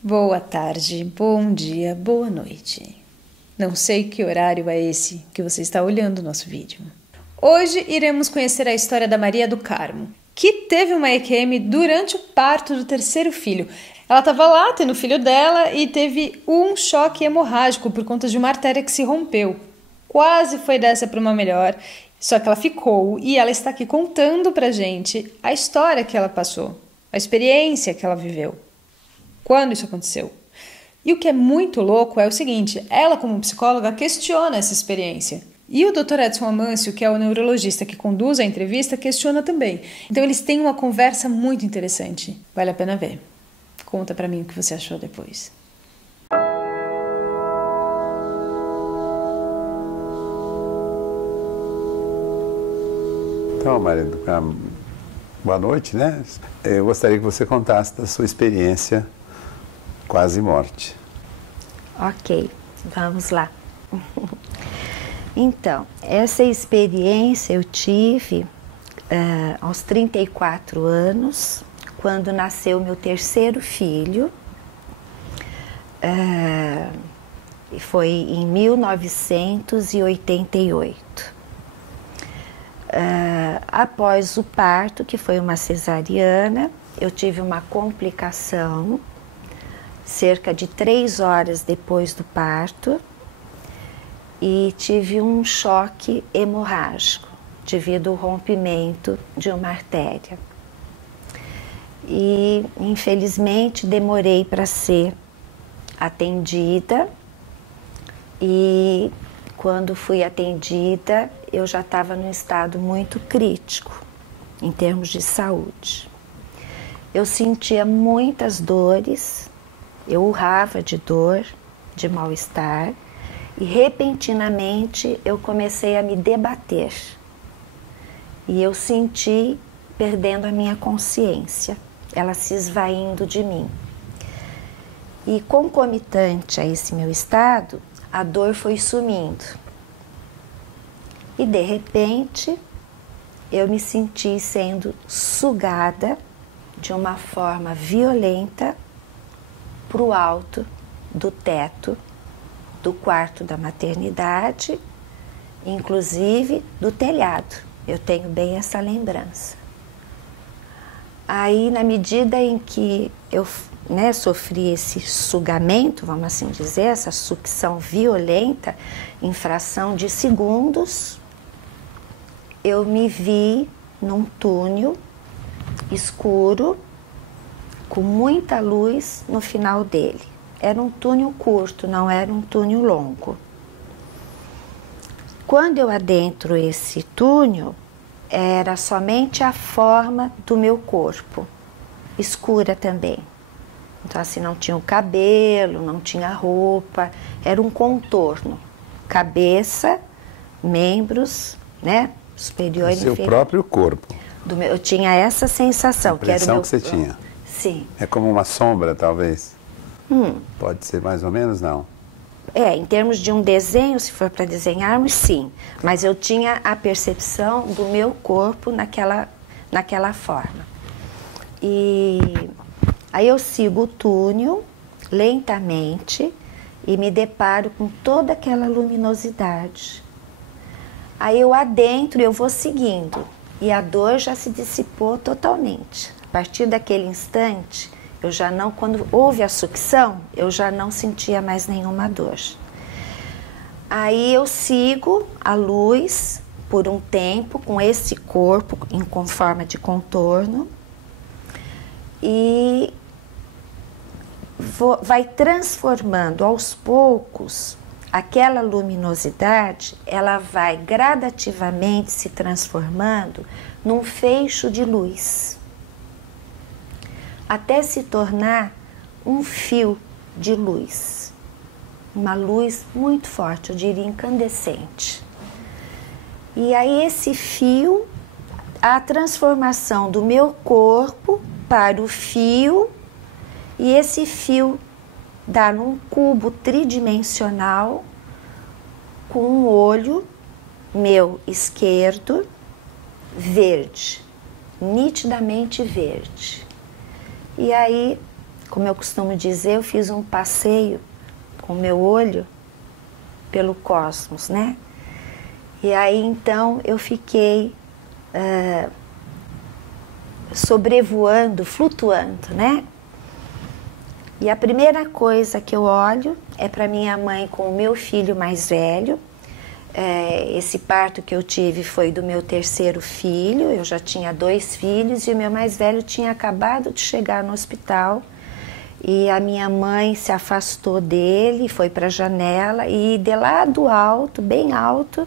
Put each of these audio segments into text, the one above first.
Boa tarde, bom dia, boa noite. Não sei que horário é esse que você está olhando o nosso vídeo. Hoje iremos conhecer a história da Maria do Carmo, que teve uma EQM durante o parto do terceiro filho. Ela estava lá tendo o filho dela e teve um choque hemorrágico por conta de uma artéria que se rompeu. Quase foi dessa para uma melhor, só que ela ficou e ela está aqui contando pra gente a história que ela passou, a experiência que ela viveu. Quando isso aconteceu? E o que é muito louco é o seguinte, ela como psicóloga questiona essa experiência. E o Dr. Edson Amâncio, que é o neurologista que conduz a entrevista, questiona também. Então eles têm uma conversa muito interessante. Vale a pena ver. Conta pra mim o que você achou depois. Então, Maria do Carmo, boa noite, né? Eu gostaria que você contasse da sua experiência quase morte. Ok, vamos lá. Então, essa experiência eu tive aos 34 anos, quando nasceu meu terceiro filho. Foi em 1988. Após o parto, que foi uma cesariana, eu tive uma complicação cerca de 3 horas depois do parto e tive um choque hemorrágico devido ao rompimento de uma artéria. E infelizmente demorei para ser atendida e quando fui atendida eu já estava num estado muito crítico em termos de saúde. Eu sentia muitas dores, eu urrava de dor, de mal-estar e repentinamente eu comecei a me debater e eu senti perdendo a minha consciência, ela se esvaindo de mim. E concomitante a esse meu estado, a dor foi sumindo. E de repente, eu me senti sendo sugada de uma forma violenta para o alto do teto do quarto da maternidade, inclusive do telhado. Eu tenho bem essa lembrança. Aí, na medida em que eu sofri esse sugamento, vamos assim dizer, essa sucção violenta, em fração de segundos, eu me vi num túnel escuro, com muita luz no final dele. Era um túnel curto, não era um túnel longo. Quando eu adentro esse túnel, era somente a forma do meu corpo, escura também. Então assim, não tinha o cabelo, não tinha roupa, era um contorno. Cabeça, membros, né? Superior e inferior. Seu próprio corpo. Eu tinha essa sensação. A impressão que era o meu... que você tinha. Sim. É como uma sombra, talvez? Pode ser mais ou menos, não? Em termos de um desenho, se for para desenharmos, sim. Mas eu tinha a percepção do meu corpo naquela forma. E aí eu sigo o túnel lentamente e me deparo com toda aquela luminosidade. Aí eu adentro e eu vou seguindo. E a dor já se dissipou totalmente. A partir daquele instante, eu já não, quando houve a sucção, eu já não sentia mais nenhuma dor. Aí eu sigo a luz por um tempo com esse corpo com forma de contorno e vai transformando aos poucos aquela luminosidade, ela vai gradativamente se transformando num feixe de luz, até se tornar um fio de luz, uma luz muito forte, eu diria incandescente. E aí esse fio, a transformação do meu corpo para o fio, e esse fio dá num cubo tridimensional com um olho meu esquerdo verde, nitidamente verde. E aí como eu costumo dizer, eu fiz um passeio com o meu olho pelo cosmos, né? E aí então eu fiquei sobrevoando, flutuando, né? E a primeira coisa que eu olho é para minha mãe com o meu filho mais velho. Esse parto que eu tive foi do meu terceiro filho, eu já tinha 2 filhos e o meu mais velho tinha acabado de chegar no hospital. E a minha mãe se afastou dele, foi para a janela e de lá do alto, bem alto,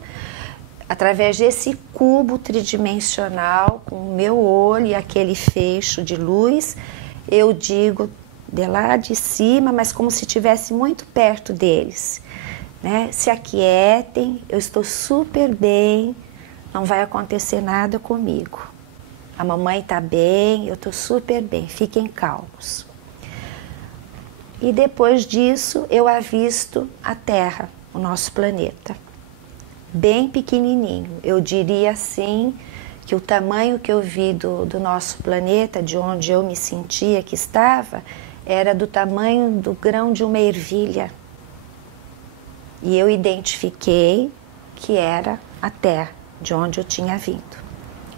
através desse cubo tridimensional, com o meu olho e aquele fecho de luz, eu digo de lá de cima, mas como se estivesse muito perto deles, né? Se aquietem, eu estou super bem, não vai acontecer nada comigo. A mamãe está bem, eu estou super bem, fiquem calmos. E depois disso eu avisto a Terra, o nosso planeta, bem pequenininho. Eu diria assim que o tamanho que eu vi do nosso planeta, de onde eu me sentia que estava, era do tamanho do grão de uma ervilha. E eu identifiquei que era a Terra, de onde eu tinha vindo,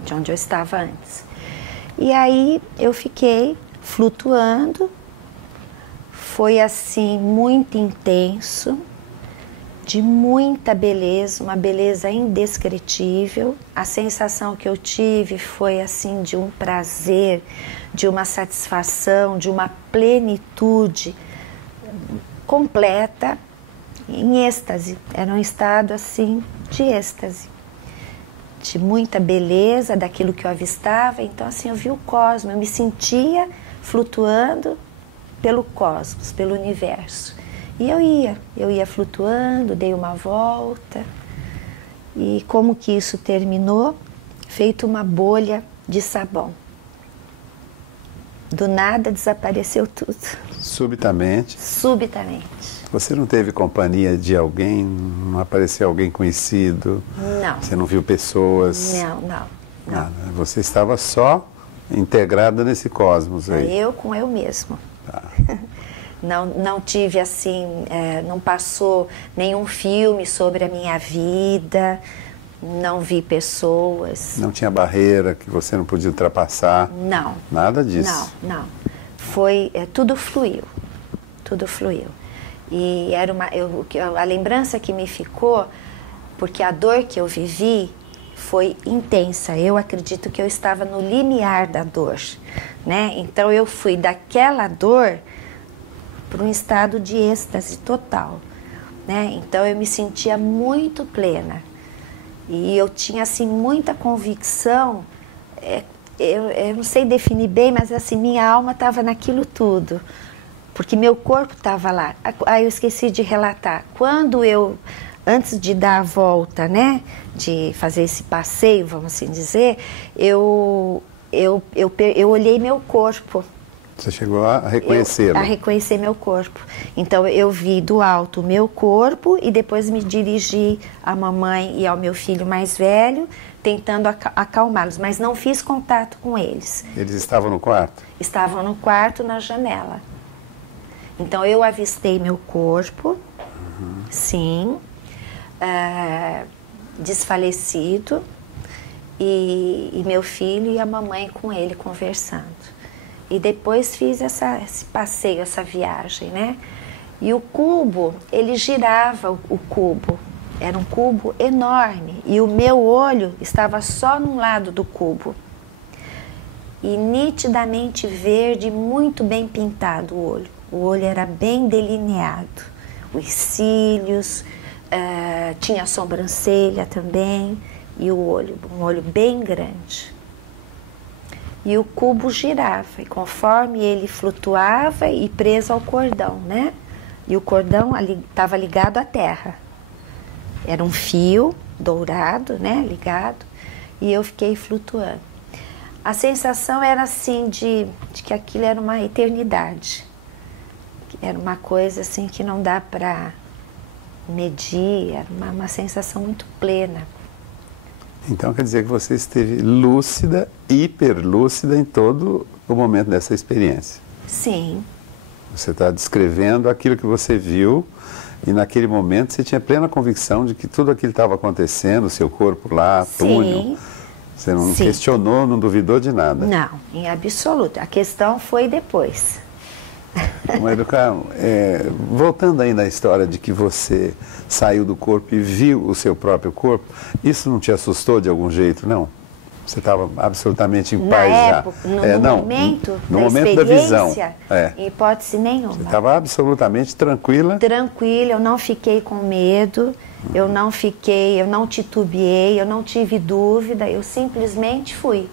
de onde eu estava antes. E aí eu fiquei flutuando, foi assim muito intenso, de muita beleza, uma beleza indescritível. A sensação que eu tive foi assim de um prazer, de uma satisfação, de uma plenitude completa, em êxtase. Era um estado assim de êxtase, de muita beleza daquilo que eu avistava. Então assim eu vi o cosmos, eu me sentia flutuando pelo cosmos, pelo universo. E eu ia flutuando, dei uma volta. E como que isso terminou? Feito uma bolha de sabão. Do nada desapareceu tudo. Subitamente? Subitamente. Você não teve companhia de alguém? Não apareceu alguém conhecido? Não. Você não viu pessoas? Não. Nada. Você estava só integrada nesse cosmos aí? Eu com eu mesmo. Tá. Não tive assim, não passou nenhum filme sobre a minha vida, não vi pessoas. Não tinha barreira que você não podia ultrapassar? Não. Nada disso? Não. Foi, tudo fluiu, tudo fluiu. E era a lembrança que me ficou, porque a dor que eu vivi foi intensa. Eu acredito que eu estava no limiar da dor, né? Então eu fui daquela dor para um estado de êxtase total, né? Então eu me sentia muito plena e eu tinha assim muita convicção. Eu não sei definir bem, mas assim minha alma estava naquilo tudo, porque meu corpo estava lá. Aí eu esqueci de relatar. Quando antes de dar a volta, né, de fazer esse passeio, vamos assim dizer, eu olhei meu corpo. Você chegou a reconhecê-lo? A reconhecer meu corpo. Então eu vi do alto o meu corpo e depois me dirigi à mamãe e ao meu filho mais velho, tentando acalmá-los, mas não fiz contato com eles. Eles estavam no quarto? Estavam no quarto, na janela. Então eu avistei meu corpo, sim, desfalecido, e meu filho e a mamãe com ele conversando. E depois fiz esse passeio, essa viagem, né? E o cubo, ele girava o cubo. Era um cubo enorme. E o meu olho estava só num lado do cubo. E nitidamente verde, muito bem pintado o olho. O olho era bem delineado. Os cílios, tinha a sobrancelha também. E o olho, um olho bem grande. E o cubo girava, e conforme ele flutuava e preso ao cordão, né? E o cordão estava ligado à terra. Era um fio dourado, né? Ligado, e eu fiquei flutuando. A sensação era assim de que aquilo era uma eternidade. Era uma coisa assim que não dá para medir, era uma sensação muito plena. Então quer dizer que você esteve lúcida, hiperlúcida em todo o momento dessa experiência. Sim, Você está descrevendo aquilo que você viu e naquele momento você tinha plena convicção de que tudo aquilo estava acontecendo, o seu corpo lá, túnel. Sim. Você não Sim. questionou, não duvidou de nada. Não, em absoluto. A questão foi depois. Mãe do Carmo, voltando aí na história de que você saiu do corpo e viu o seu próprio corpo, isso não te assustou de algum jeito, não? Você estava absolutamente em paz já? Época, no da momento da visão. experiência, em hipótese nenhuma. Você estava absolutamente tranquila? Tranquila, eu não fiquei com medo, eu não titubeei, eu não tive dúvida, eu simplesmente fui.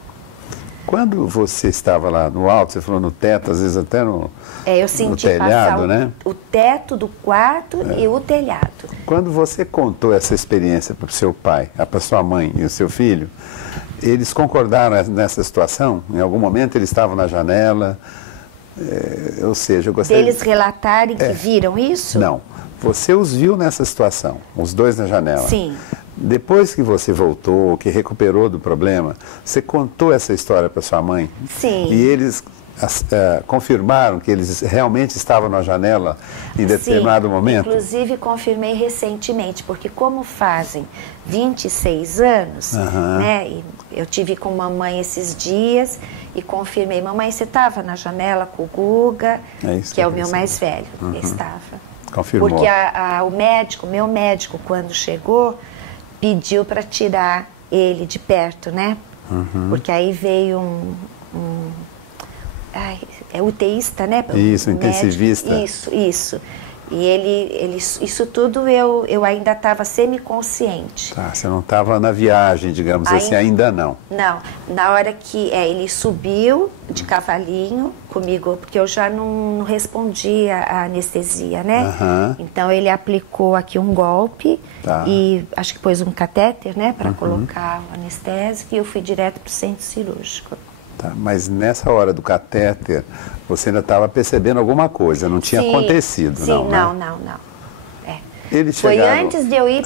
Quando você estava lá no alto, você falou no teto, às vezes até no eu senti telhado, passar né? o teto do quarto e o telhado. Quando você contou essa experiência para o seu pai, para sua mãe e o seu filho, eles concordaram nessa situação? Em algum momento eles estavam na janela? Ou seja, eu gostaria... Deles relatarem que viram isso? Não. Você os viu nessa situação, os dois na janela. Sim. Depois que você voltou, que recuperou do problema, você contou essa história para sua mãe? Sim. E eles confirmaram que eles realmente estavam na janela em determinado momento? Inclusive confirmei recentemente, porque como fazem 26 anos, né, e eu tive com mamãe esses dias e confirmei, mamãe, você estava na janela com o Guga, que é o meu mais velho, estava. Confirmou. Porque meu médico, quando chegou, pediu para tirar ele de perto, né? Porque aí veio é UTIsta, né? Isso, intensivista. Isso. E isso tudo eu ainda estava semiconsciente. Tá, você não estava na viagem, digamos assim, ainda não. Não, na hora que ele subiu de cavalinho comigo, porque eu já não respondia à anestesia, né? Então ele aplicou aqui um golpe e acho que pôs um catéter, né? Para colocar o anestésico e eu fui direto para o centro cirúrgico. Tá, mas nessa hora do catéter, você ainda estava percebendo alguma coisa, não tinha acontecido, não, né? Não. Eles Foi chegaram... antes de eu ir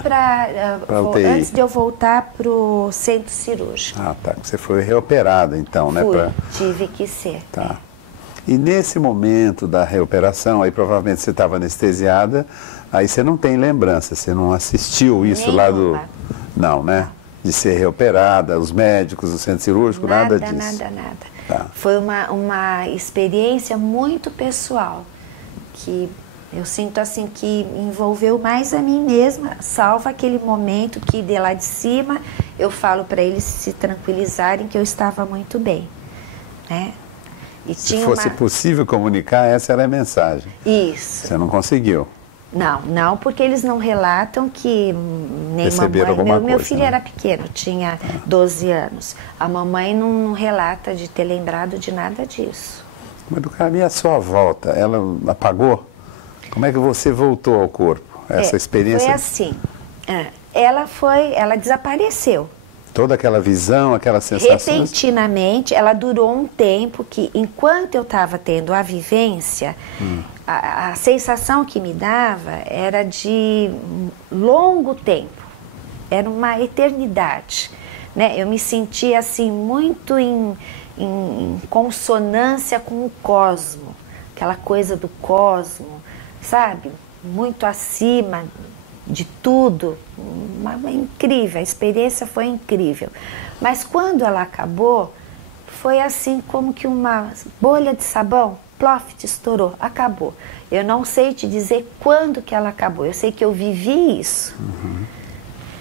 antes de eu voltar para o centro cirúrgico. Ah, tá. Você foi reoperada, então, né? Tive que ser. Tá. E nesse momento da reoperação, aí provavelmente você estava anestesiada, aí você não tem lembrança, você não assistiu isso lá do... Não, né? De ser reoperada, os médicos, o centro cirúrgico, nada disso. Nada. Tá. Foi uma experiência muito pessoal, que eu sinto assim que envolveu mais a mim mesma, salvo aquele momento que de lá de cima eu falo para eles se tranquilizarem que eu estava muito bem, né? E se fosse possível comunicar, essa era a mensagem. Isso. Você não conseguiu. Não, porque eles não relatam que nem mamãe... Meu filho era pequeno, tinha 12 anos. A mamãe não relata de ter lembrado de nada disso. Mas do caminho, a sua volta, ela apagou? Como é que você voltou ao corpo? Essa experiência... Foi assim, ela desapareceu. Toda aquela visão, aquela sensação... Repentinamente, ela durou um tempo que, enquanto eu estava tendo a vivência... A sensação que me dava era de longo tempo, era uma eternidade, né? Eu me sentia assim muito em consonância com o cosmo, aquela coisa do cosmo, sabe? Muito acima de tudo, incrível, a experiência foi incrível. Mas quando ela acabou, foi assim como que uma bolha de sabão, plof, estourou, acabou. Eu não sei te dizer quando que ela acabou, eu sei que eu vivi isso.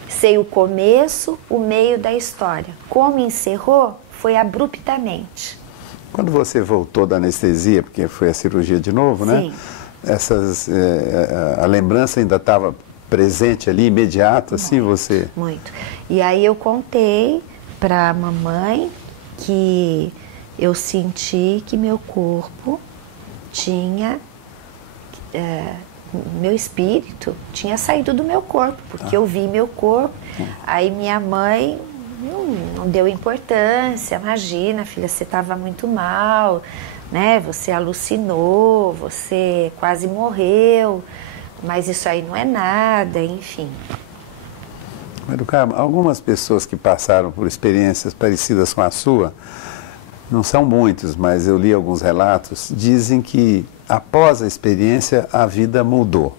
Sei o começo, o meio da história. Como encerrou, foi abruptamente. Quando você voltou da anestesia, porque foi a cirurgia de novo, né? Sim. A lembrança ainda estava presente ali, imediata, assim, você... Muito. E aí eu contei para a mamãe que eu senti que meu corpo tinha, meu espírito tinha saído do meu corpo, porque eu vi meu corpo. Aí minha mãe não deu importância, imagina, filha, você estava muito mal, né? Você alucinou, você quase morreu, mas isso aí não é nada, enfim. Mas, do Carmo, algumas pessoas que passaram por experiências parecidas com a sua não são muitos, mas eu li alguns relatos, dizem que após a experiência a vida mudou.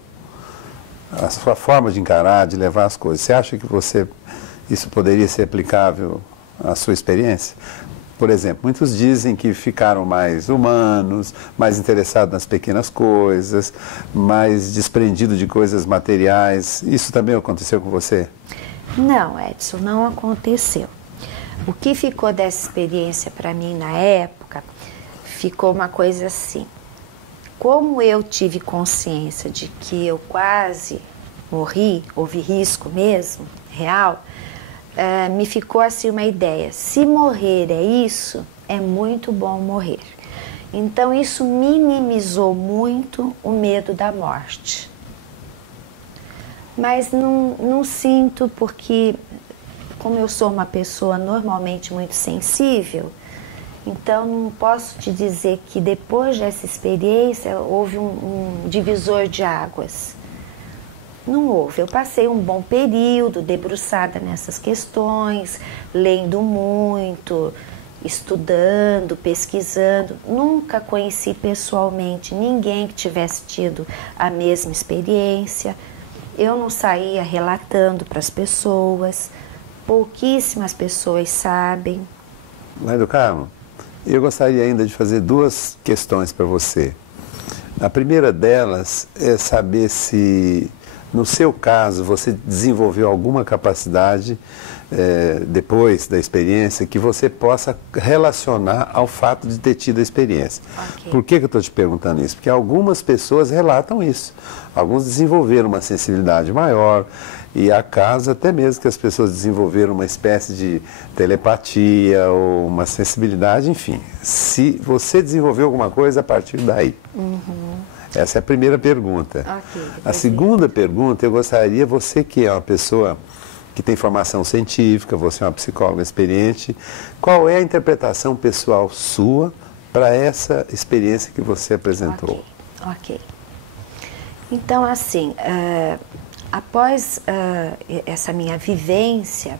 A sua forma de encarar, de levar as coisas. Você acha que isso poderia ser aplicável à sua experiência? Por exemplo, muitos dizem que ficaram mais humanos, mais interessados nas pequenas coisas, mais desprendidos de coisas materiais. Isso também aconteceu com você? Não, Edson, não aconteceu. O que ficou dessa experiência para mim na época, ficou uma coisa assim. Como eu tive consciência de que eu quase morri, houve risco mesmo, real, me ficou assim uma ideia, se morrer é isso, é muito bom morrer. Então isso minimizou muito o medo da morte. Mas não sinto, porque como eu sou uma pessoa normalmente muito sensível, então não posso te dizer que depois dessa experiência houve um divisor de águas. Não houve. Eu passei um bom período debruçada nessas questões, lendo muito, estudando, pesquisando. Nunca conheci pessoalmente ninguém que tivesse tido a mesma experiência. Eu não saía relatando para as pessoas. Pouquíssimas pessoas sabem. Mãe do Carmo, eu gostaria ainda de fazer duas questões para você. A primeira delas é saber se, no seu caso, você desenvolveu alguma capacidade, depois da experiência, que você possa relacionar ao fato de ter tido a experiência. Okay. Por que eu estou te perguntando isso? Porque algumas pessoas relatam isso. Alguns desenvolveram uma sensibilidade maior, e há casos até mesmo que as pessoas desenvolveram uma espécie de telepatia ou uma sensibilidade, enfim. Se você desenvolveu alguma coisa a partir daí. Uhum. Essa é a primeira pergunta. Okay, a segunda pergunta, eu gostaria, você que é uma pessoa que tem formação científica, você é uma psicóloga experiente, qual é a interpretação pessoal sua para essa experiência que você apresentou? Ok. Então, assim, após essa minha vivência,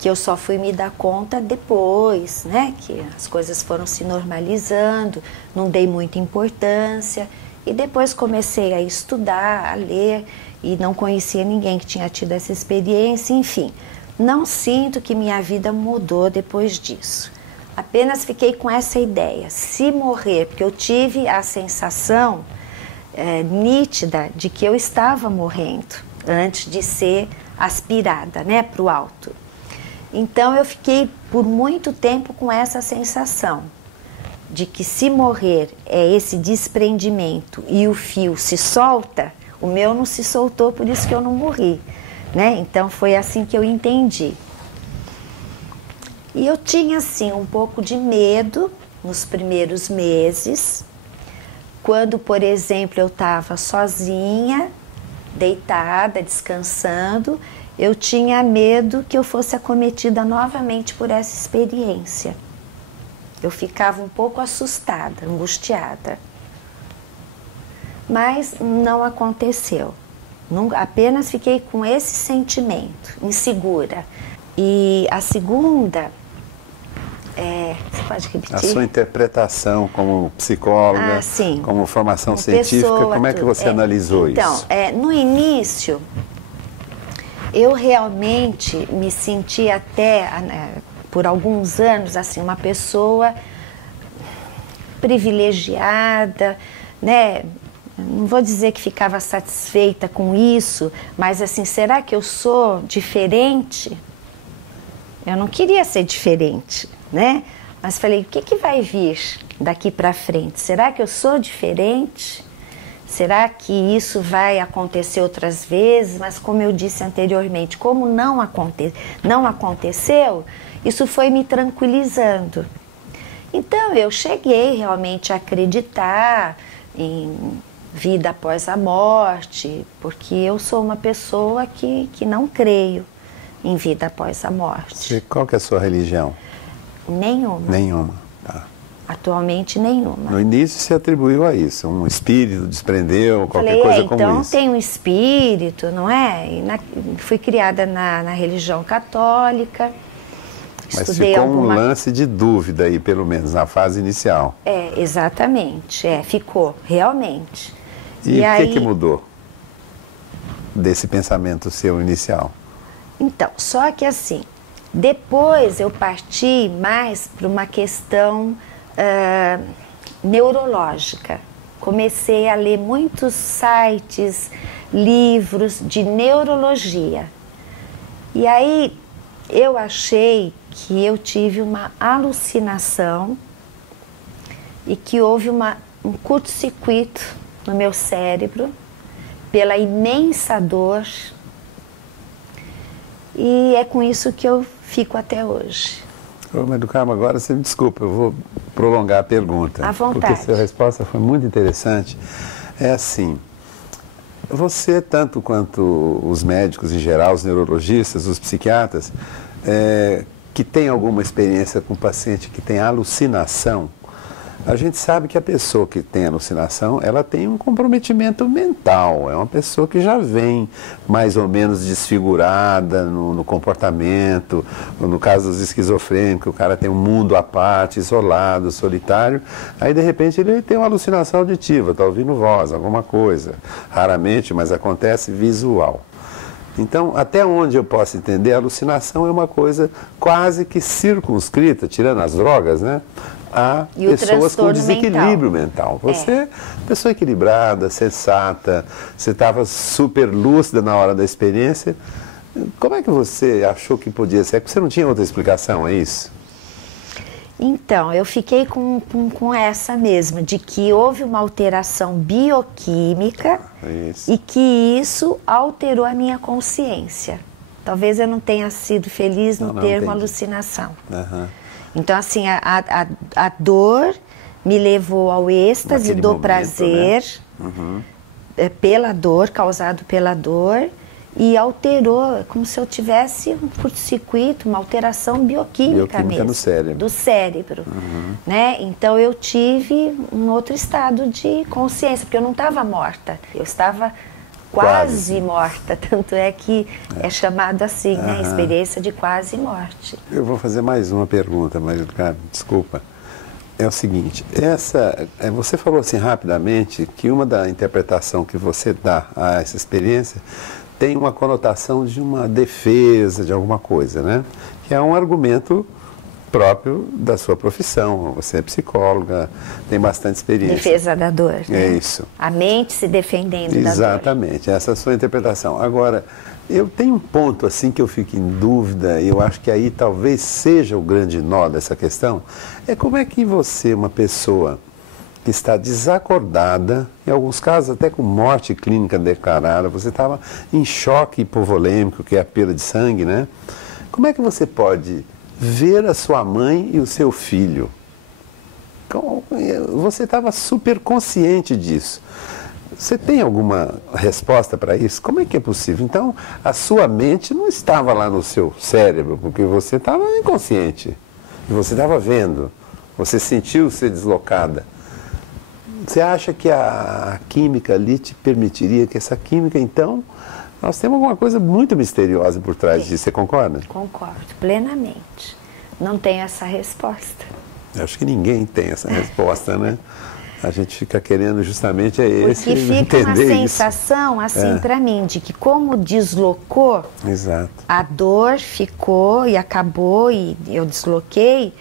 que eu só fui me dar conta depois, né, que as coisas foram se normalizando, não dei muita importância, e depois comecei a estudar, a ler, e não conhecia ninguém que tinha tido essa experiência, enfim. Não sinto que minha vida mudou depois disso. Apenas fiquei com essa ideia, se morrer, porque eu tive a sensação nítida de que eu estava morrendo, antes de ser aspirada, né, para o alto. Então eu fiquei por muito tempo com essa sensação de que se morrer é esse desprendimento e o fio se solta, o meu não se soltou, por isso que eu não morri, né? Então foi assim que eu entendi. E eu tinha assim um pouco de medo nos primeiros meses, quando, por exemplo, eu estava sozinha, deitada, descansando, eu tinha medo que eu fosse acometida novamente por essa experiência. Eu ficava um pouco assustada, angustiada. Mas não aconteceu. Apenas fiquei com esse sentimento, insegura. E a segunda, você pode repetir? A sua interpretação como psicóloga, como formação científica, como é que você analisou isso? Então, no início, eu realmente me senti até, por alguns anos, assim, uma pessoa privilegiada, né? Não vou dizer que ficava satisfeita com isso, mas assim, será que eu sou diferente? Eu não queria ser diferente, né? Mas falei, o que vai vir daqui para frente? Será que eu sou diferente? Será que isso vai acontecer outras vezes? Mas como eu disse anteriormente, como não aconteceu, isso foi me tranquilizando. Então eu cheguei realmente a acreditar em vida após a morte, porque eu sou uma pessoa que não creio em vida após a morte. E qual que é a sua religião? Nenhuma. Nenhuma, tá. Atualmente nenhuma. No início se atribuiu a isso, um espírito desprendeu, qualquer coisa como então isso. Tem um espírito, não é? Fui criada na religião católica, Mas ficou um lance de dúvida aí, pelo menos, na fase inicial. Exatamente. Ficou, realmente. E o que mudou desse pensamento seu inicial? Então, só que assim, depois eu parti mais para uma questão neurológica. Comecei a ler muitos sites, livros de neurologia. E aí eu achei que eu tive uma alucinação e que houve um curto-circuito no meu cérebro pela imensa dor. E é com isso que eu fico até hoje. Mas do Carmo, agora você me desculpa, eu vou prolongar a pergunta. À vontade. Porque sua resposta foi muito interessante. É assim, você, tanto quanto os médicos em geral, os neurologistas, os psiquiatras, que tem alguma experiência com paciente que tem alucinação, a gente sabe que a pessoa que tem alucinação, ela tem um comprometimento mental, é uma pessoa que já vem mais ou menos desfigurada no comportamento, no caso dos esquizofrênicos, o cara tem um mundo à parte, isolado, solitário, aí de repente ele tem uma alucinação auditiva, está ouvindo voz, alguma coisa, raramente, mas acontece visual. Então, até onde eu posso entender, a alucinação é uma coisa quase que circunscrita, tirando as drogas, né? A pessoas com desequilíbrio mental. Você é pessoa equilibrada, sensata, você estava super lúcida na hora da experiência. Como é que você achou que podia ser? É que você não tinha outra explicação, é isso? Então, eu fiquei com essa mesma, de que houve uma alteração bioquímica e que isso alterou a minha consciência. Talvez eu não tenha sido feliz no termo alucinação. Então, assim, a dor me levou ao êxtase do prazer, né? Pela dor, causado pela dor, e alterou, como se eu tivesse um curto-circuito, uma alteração bioquímica mesmo. No cérebro. Do cérebro, né? Então eu tive um outro estado de consciência, porque eu não estava morta, eu estava quase morta, tanto é que é chamado assim, né? Experiência de quase morte. Eu vou fazer mais uma pergunta, mas, cara, desculpa. É o seguinte, você falou assim rapidamente que uma da interpretação que você dá a essa experiência tem uma conotação de uma defesa de alguma coisa, né? Que é um argumento próprio da sua profissão. Você é psicóloga, tem bastante experiência. Defesa da dor, né? É isso. A mente se defendendo da dor. Exatamente, essa é a sua interpretação. Agora, eu tenho um ponto assim que eu fico em dúvida, e eu acho que aí talvez seja o grande nó dessa questão, é como é que você, uma pessoa que está desacordada, em alguns casos até com morte clínica declarada, você estava em choque hipovolêmico, que é a perda de sangue, né? Como é que você pode ver a sua mãe e o seu filho? Você estava super consciente disso. Você tem alguma resposta para isso? Como é que é possível? Então, a sua mente não estava lá no seu cérebro, porque você estava inconsciente. Você estava vendo, você sentiu ser deslocada. Você acha que a química ali te permitiria que essa química, então, nós temos alguma coisa muito misteriosa por trás disso, você concorda? Concordo, plenamente. Não tenho essa resposta. Eu acho que ninguém tem essa resposta, né? A gente fica querendo justamente porque fica uma sensação, assim, para mim, de que como deslocou, a dor ficou e acabou e eu desloquei,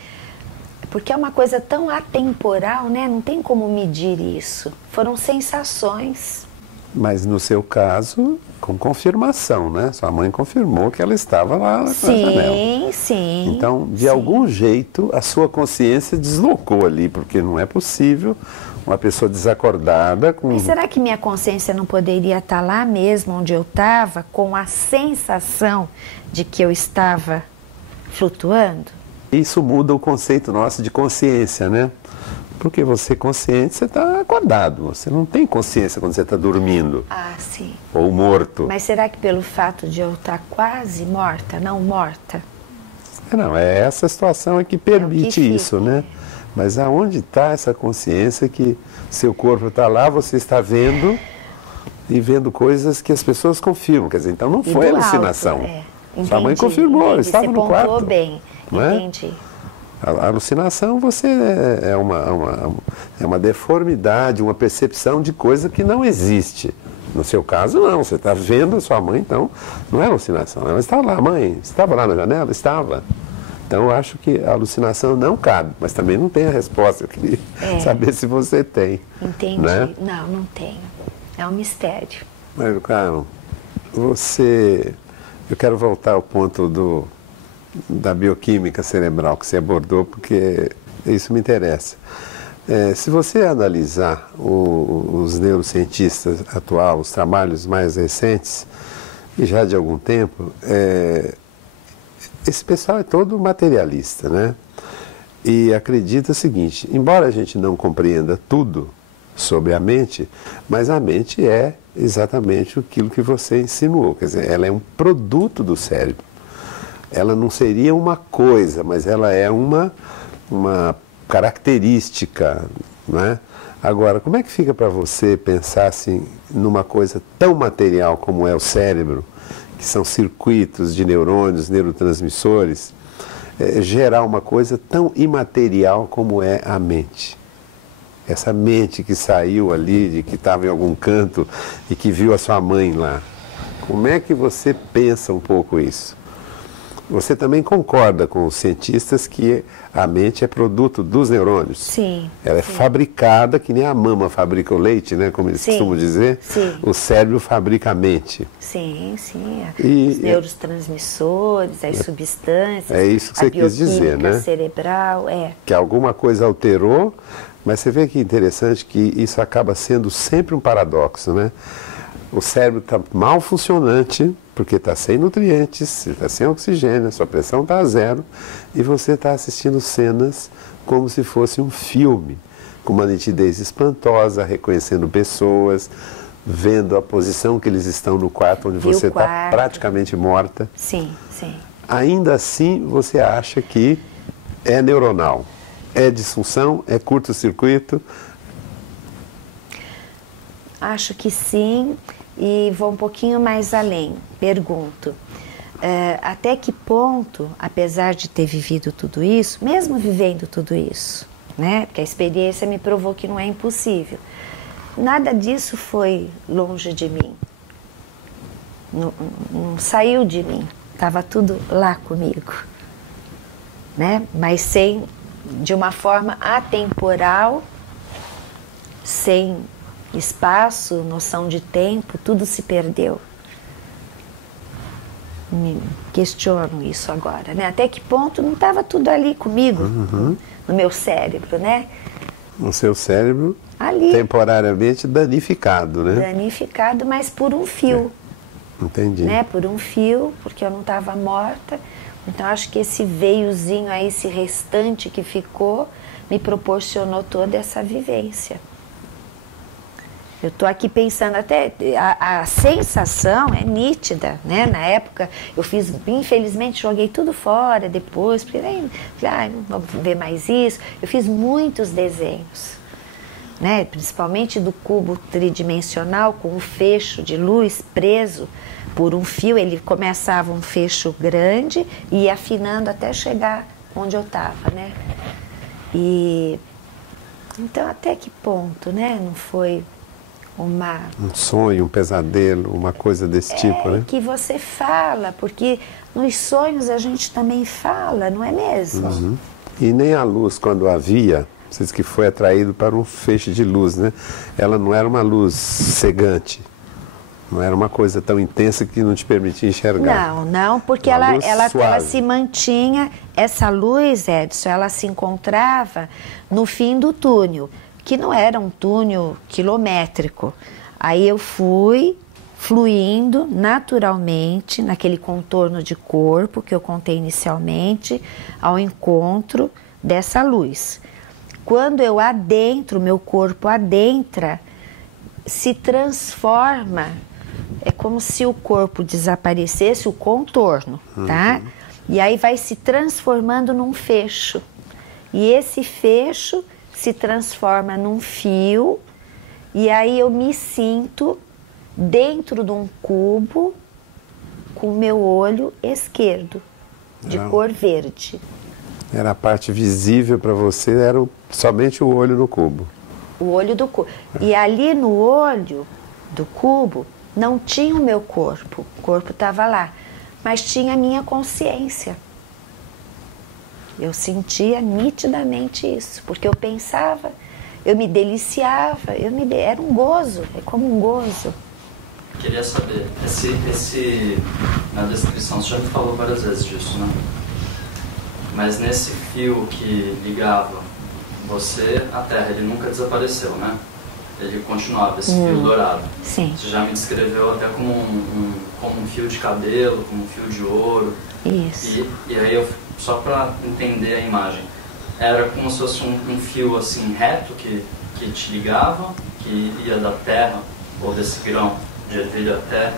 porque é uma coisa tão atemporal, né? Não tem como medir isso. Foram sensações. Mas no seu caso, com confirmação, né? Sua mãe confirmou que ela estava lá na janela. Sim. Então, de algum jeito, a sua consciência deslocou ali, porque não é possível uma pessoa desacordada com... Mas será que minha consciência não poderia estar lá mesmo, onde eu estava, com a sensação de que eu estava flutuando? Isso muda o conceito nosso de consciência, né? Porque você consciente, você está acordado. Você não tem consciência quando você está dormindo. Sim. Ou morto. Mas será que pelo fato de eu estar quase morta, não morta? Não, é essa situação que permite isso, né? Mas aonde está essa consciência que seu corpo está lá, você está vendo e vendo coisas que as pessoas confirmam. Quer dizer, então não foi alucinação. Entendi, Sua mãe confirmou, entendi. estava no quarto. Você pontuou bem, Não entendi. A alucinação é uma deformidade, uma percepção de coisa que não existe. No seu caso, não. Você está vendo a sua mãe, então não é alucinação. Ela estava lá, mãe, estava lá na janela? Estava. Então, eu acho que a alucinação não cabe, mas também não tem a resposta. Eu queria saber se você tem. Entendi. Né? Não, não tenho. É um mistério. Mas, Carmo, eu quero voltar ao ponto da bioquímica cerebral que você abordou, porque isso me interessa. Se você analisar os neurocientistas atuais, os trabalhos mais recentes, e já de algum tempo, esse pessoal é todo materialista, né? E acredita o seguinte: embora a gente não compreenda tudo sobre a mente, mas a mente é exatamente aquilo que você insinuou, quer dizer, ela é um produto do cérebro. Ela não seria uma coisa, mas ela é uma característica, né? Agora, como é que fica para você pensar assim, numa coisa tão material como é o cérebro, que são circuitos de neurônios, neurotransmissores, gerar uma coisa tão imaterial como é a mente? Essa mente que saiu ali, de que estava em algum canto e que viu a sua mãe lá. Como é que você pensa um pouco isso? Você também concorda com os cientistas que a mente é produto dos neurônios? Sim. Ela é fabricada, que nem a mama fabrica o leite, né, como eles costumam dizer. Sim. O cérebro fabrica a mente. Sim, sim. E os neurotransmissores, as substâncias, é isso que você quis dizer, né? Cerebral, que alguma coisa alterou, mas você vê que interessante que isso acaba sendo sempre um paradoxo, né? O cérebro está mal funcionante, porque está sem nutrientes, está sem oxigênio, a sua pressão está a zero, e você está assistindo cenas como se fosse um filme, com uma nitidez espantosa, reconhecendo pessoas, vendo a posição que eles estão no quarto, onde você está praticamente morta. Sim, sim. Ainda assim, você acha que é neuronal, é disfunção, é curto-circuito? Acho que sim, e vou um pouquinho mais além. Pergunto, até que ponto, apesar de ter vivido tudo isso, mesmo vivendo tudo isso, né? Porque a experiência me provou que não é impossível, nada disso foi longe de mim, não saiu de mim, estava tudo lá comigo, né? Mas de uma forma atemporal, sem espaço, noção de tempo, tudo se perdeu. Me questiono isso agora, né? Até que ponto não estava tudo ali comigo, no meu cérebro, né? No seu cérebro, ali, temporariamente danificado, né? Danificado, mas por um fio. Entendi. Né? Por um fio, porque eu não estava morta. Então, acho que esse veiozinho aí, esse restante que ficou, me proporcionou toda essa vivência. Eu estou aqui pensando, até a sensação é nítida, né? Na época eu fiz, infelizmente joguei tudo fora depois, porque não vou ver mais isso. Eu fiz muitos desenhos, né? Principalmente do cubo tridimensional com um fecho de luz preso por um fio. Ele começava um fecho grande e ia afinando até chegar onde eu estava, né? E então até que ponto, né? Não foi um sonho, um pesadelo, uma coisa desse tipo, né? Que você fala, porque nos sonhos a gente também fala, não é mesmo? E nem a luz, quando havia, você diz que foi atraído para um feixe de luz, né? Ela não era uma luz cegante, não era uma coisa tão intensa que não te permitia enxergar. Não, porque ela se mantinha, essa luz, Edson, ela se encontrava no fim do túnel, que não era um túnel quilométrico. Aí eu fui fluindo naturalmente naquele contorno de corpo que eu contei inicialmente, ao encontro dessa luz. Quando eu adentro, meu corpo adentra, se transforma, é como se o corpo desaparecesse, o contorno, tá? E aí vai se transformando num fecho. E esse fecho se transforma num fio, e aí eu me sinto dentro de um cubo com o meu olho esquerdo, de cor verde. Era a parte visível para você, era somente o olho no cubo. O olho do cubo. E ali no olho do cubo não tinha o meu corpo. O corpo estava lá. Mas tinha a minha consciência. Eu sentia nitidamente isso. Porque eu pensava, eu me deliciava, era um gozo. É como um gozo. Queria saber, na descrição, você já me falou várias vezes disso, né? Mas nesse fio que ligava você à Terra, ele nunca desapareceu, né? Ele continuava, esse fio dourado. Sim. Você já me descreveu até como um fio de cabelo, como um fio de ouro. Isso. E aí, só para entender a imagem, era como se fosse um fio assim reto que te ligava, que ia da Terra, ou desse grão de ervilha até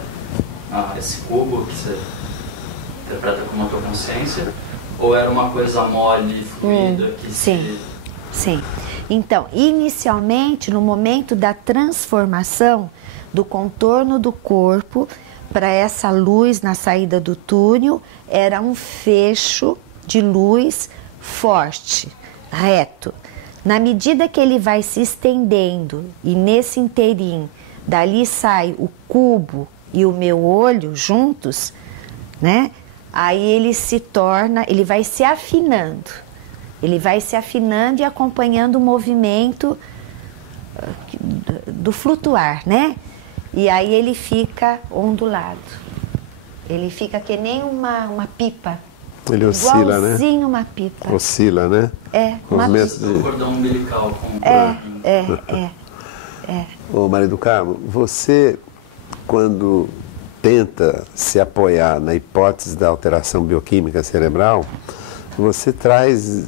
esse cubo que você interpreta como a tua consciência, ou era uma coisa mole, fluida, que sim. Sim. Então, inicialmente, no momento da transformação do contorno do corpo para essa luz na saída do túnel, era um fecho de luz forte, reto. Na medida que ele vai se estendendo e nesse inteirinho, dali sai o cubo e o meu olho juntos, né? Aí ele vai se afinando. Ele vai se afinando e acompanhando o movimento do flutuar, né? E aí ele fica ondulado. Ele fica que nem uma pipa. Ele oscila, né? Igualzinho uma pipa. Oscila, né? O cordão umbilical. Ô, Maria do Carmo, você, quando tenta se apoiar na hipótese da alteração bioquímica cerebral, você traz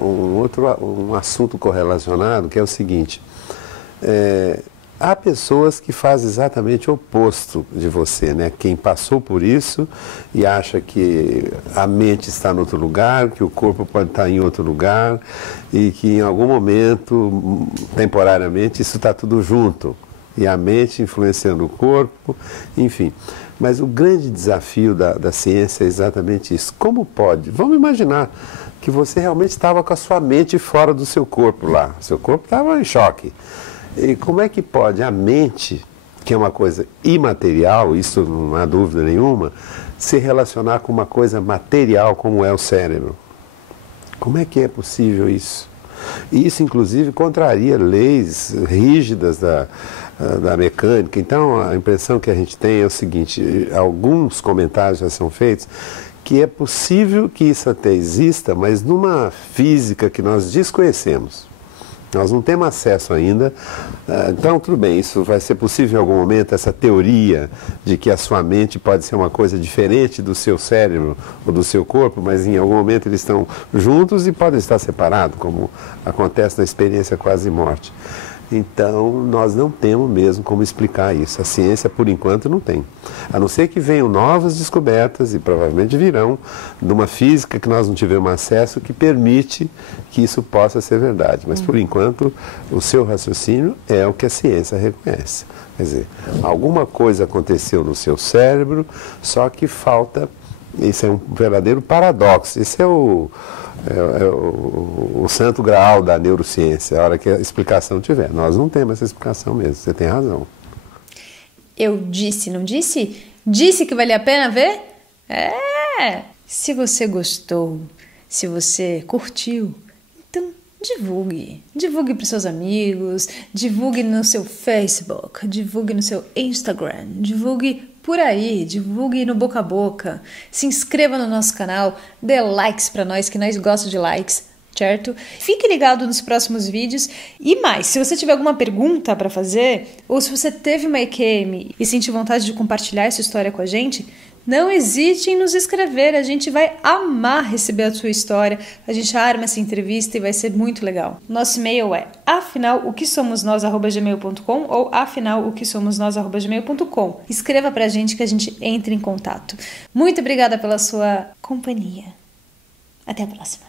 um assunto correlacionado, que é o seguinte: há pessoas que fazem exatamente o oposto de você, né? Quem passou por isso e acha que a mente está em outro lugar, que o corpo pode estar em outro lugar e que em algum momento, temporariamente, isso está tudo junto. E a mente influenciando o corpo, enfim. Mas o grande desafio da ciência é exatamente isso. Como pode? Vamos imaginar que você realmente estava com a sua mente fora do seu corpo lá. Seu corpo estava em choque. E como é que pode a mente, que é uma coisa imaterial, isso não há dúvida nenhuma, se relacionar com uma coisa material como é o cérebro? Como é que é possível isso? E isso, inclusive, contraria leis rígidas da mecânica. Então, a impressão que a gente tem é o seguinte: alguns comentários já são feitos que é possível que isso até exista, mas numa física que nós desconhecemos. Nós não temos acesso ainda. Então, tudo bem, isso vai ser possível em algum momento, essa teoria de que a sua mente pode ser uma coisa diferente do seu cérebro ou do seu corpo, mas em algum momento eles estão juntos e podem estar separados, como acontece na experiência quase-morte. Então, nós não temos mesmo como explicar isso. A ciência, por enquanto, não tem. A não ser que venham novas descobertas, e provavelmente virão, de uma física que nós não tivemos acesso, que permite que isso possa ser verdade. Mas, por enquanto, o seu raciocínio é o que a ciência reconhece. Quer dizer, alguma coisa aconteceu no seu cérebro, só que falta... Isso é um verdadeiro paradoxo. Esse é o santo graal da neurociência, a hora que a explicação tiver. Nós não temos essa explicação mesmo, você tem razão. Eu disse, não disse? Disse que valia a pena ver? Se você gostou, se você curtiu, então divulgue. Divulgue para os seus amigos, divulgue no seu Facebook, divulgue no seu Instagram, divulgue por aí, divulgue no boca a boca, se inscreva no nosso canal, dê likes para nós, que nós gostamos de likes, certo? Fique ligado nos próximos vídeos. E mais, se você tiver alguma pergunta para fazer, ou se você teve uma EQM e sentir vontade de compartilhar essa história com a gente, não hesite em nos escrever, a gente vai amar receber a sua história, a gente arma essa entrevista e vai ser muito legal. Nosso e-mail é afinalokesomosnós@gmail.com ou afinalokesomosnós@gmail.com. Escreva pra gente que a gente entre em contato. Muito obrigada pela sua companhia. Até a próxima.